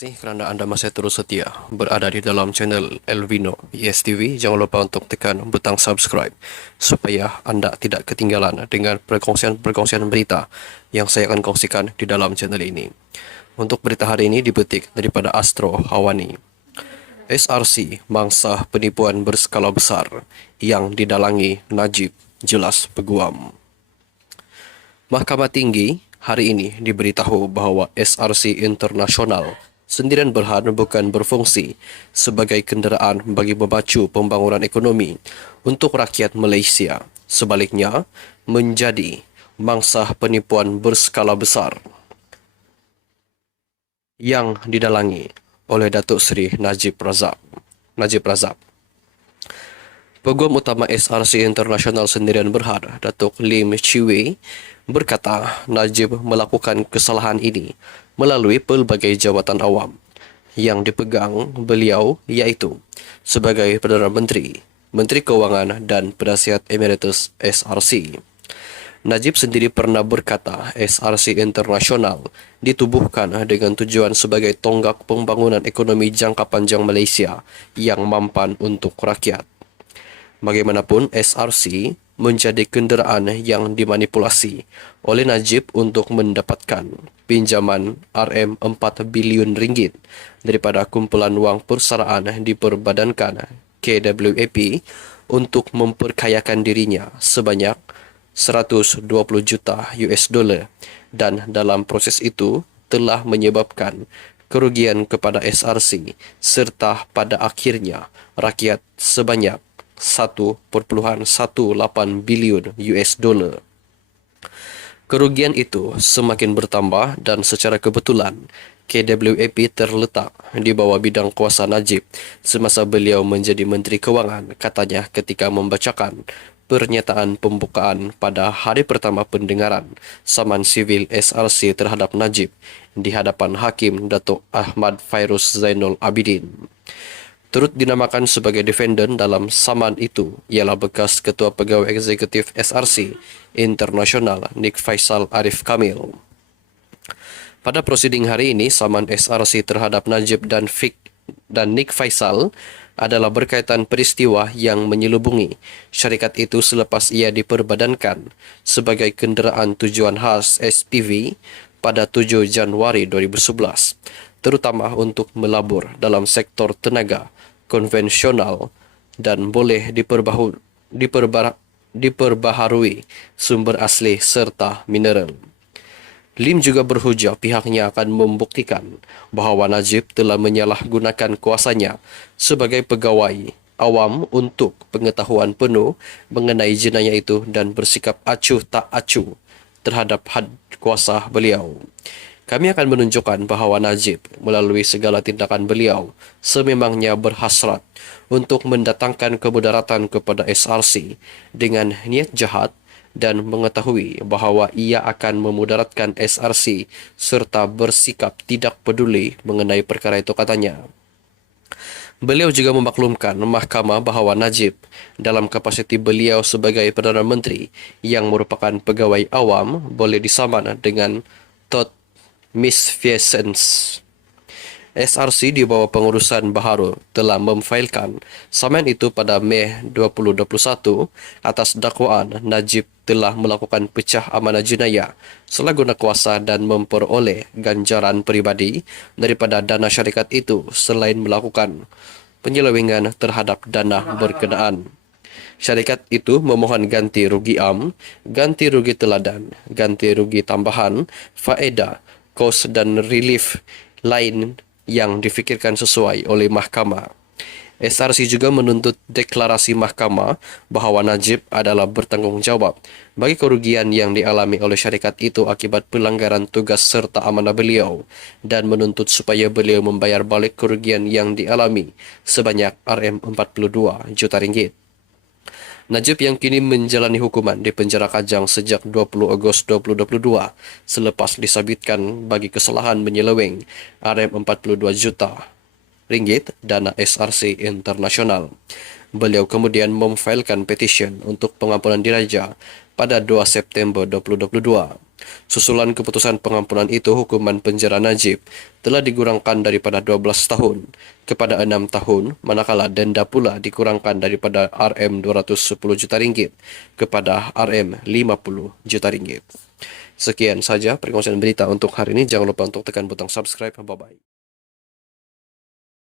kasih kerana anda masih terus setia berada di dalam channel Elvino ESTV. Jangan lupa untuk tekan butang subscribe supaya anda tidak ketinggalan dengan perkongsian berita yang saya akan kongsikan di dalam channel ini. Untuk berita hari ini dipetik daripada Astro Hawani. SRC mangsa penipuan berskala besar yang didalangi Najib jelas peguam. Mahkamah Tinggi hari ini diberitahu bahawa SRC Internasional Sendirian Berhad bukan berfungsi sebagai kenderaan bagi memacu pembangunan ekonomi untuk rakyat Malaysia. Sebaliknya, menjadi mangsa penipuan berskala besar yang didalangi oleh Datuk Seri Najib Razak. Peguam utama SRC Internasional Sendirian Berhad, Datuk Lim Chee Wei, berkata Najib melakukan kesalahan ini melalui pelbagai jawatan awam yang dipegang beliau, iaitu sebagai Perdana Menteri, Menteri Kewangan dan Penasihat Emeritus SRC. Najib sendiri pernah berkata SRC Internasional ditubuhkan dengan tujuan sebagai tonggak pembangunan ekonomi jangka panjang Malaysia yang mampan untuk rakyat. Bagaimanapun, SRC menjadi kenderaan yang dimanipulasi oleh Najib untuk mendapatkan pinjaman RM4 bilion ringgit daripada kumpulan wang persaraan diperbadankan KWAP untuk memperkayakan dirinya sebanyak 120 juta US dollar dan dalam proses itu telah menyebabkan kerugian kepada SRC serta pada akhirnya rakyat sebanyak 1.18 bilion US dollar. Kerugian itu semakin bertambah dan secara kebetulan KWAP terletak di bawah bidang kuasa Najib semasa beliau menjadi Menteri Kewangan, katanya ketika membacakan pernyataan pembukaan pada hari pertama pendengaran saman sivil SRC terhadap Najib di hadapan Hakim Datuk Ahmad Fairuz Zainul Abidin. Turut dinamakan sebagai defendant dalam saman itu ialah bekas Ketua Pegawai Eksekutif SRC Internasional Nik Faisal Arif Kamil. Pada prosiding hari ini, saman SRC terhadap Najib dan Nik Faisal adalah berkaitan peristiwa yang menyelubungi syarikat itu selepas ia diperbadankan sebagai kenderaan tujuan khas SPV pada 7 Januari 2011, terutama untuk melabur dalam sektor tenaga konvensional dan boleh diperbaharui sumber asli serta mineral. Lim juga berhujah pihaknya akan membuktikan bahawa Najib telah menyalahgunakan kuasanya sebagai pegawai awam untuk pengetahuan penuh mengenai jenayah itu dan bersikap acuh tak acuh terhadap had kuasa beliau. Kami akan menunjukkan bahawa Najib melalui segala tindakan beliau sememangnya berhasrat untuk mendatangkan kemudaratan kepada SRC dengan niat jahat dan mengetahui bahawa ia akan memudaratkan SRC serta bersikap tidak peduli mengenai perkara itu, katanya. Beliau juga memaklumkan mahkamah bahawa Najib dalam kapasiti beliau sebagai Perdana Menteri yang merupakan pegawai awam boleh disaman dengan Todd Misfesens. SRC di bawah pengurusan baharu telah memfailkan saman itu pada Mei 2021 atas dakwaan Najib telah melakukan pecah amanah jenayah selaguna kuasa dan memperoleh ganjaran peribadi daripada dana syarikat itu selain melakukan penyelewengan terhadap dana berkenaan. Syarikat itu memohon ganti rugi ganti rugi teladan, ganti rugi tambahan, faedah, kos dan relief lain yang difikirkan sesuai oleh mahkamah. SRC juga menuntut deklarasi mahkamah bahawa Najib adalah bertanggungjawab bagi kerugian yang dialami oleh syarikat itu akibat pelanggaran tugas serta amanah beliau dan menuntut supaya beliau membayar balik kerugian yang dialami sebanyak RM42 juta ringgit. Najib yang kini menjalani hukuman di penjara Kajang sejak 20 Ogos 2022 selepas disabitkan bagi kesalahan menyeleweng RM42 juta ringgit dana SRC Internasional. Beliau kemudian memfailkan petisyen untuk pengampunan diraja pada 2 September 2022. Susulan keputusan pengampunan itu, hukuman penjara Najib telah dikurangkan daripada 12 tahun kepada 6 tahun, manakala denda pula dikurangkan daripada Rm210 juta ringgit kepada Rm50 juta ringgit. Sekian saja perkongsian berita untuk hari ini. Jangan lupa untuk tekan butang subscribe. Bye-bye.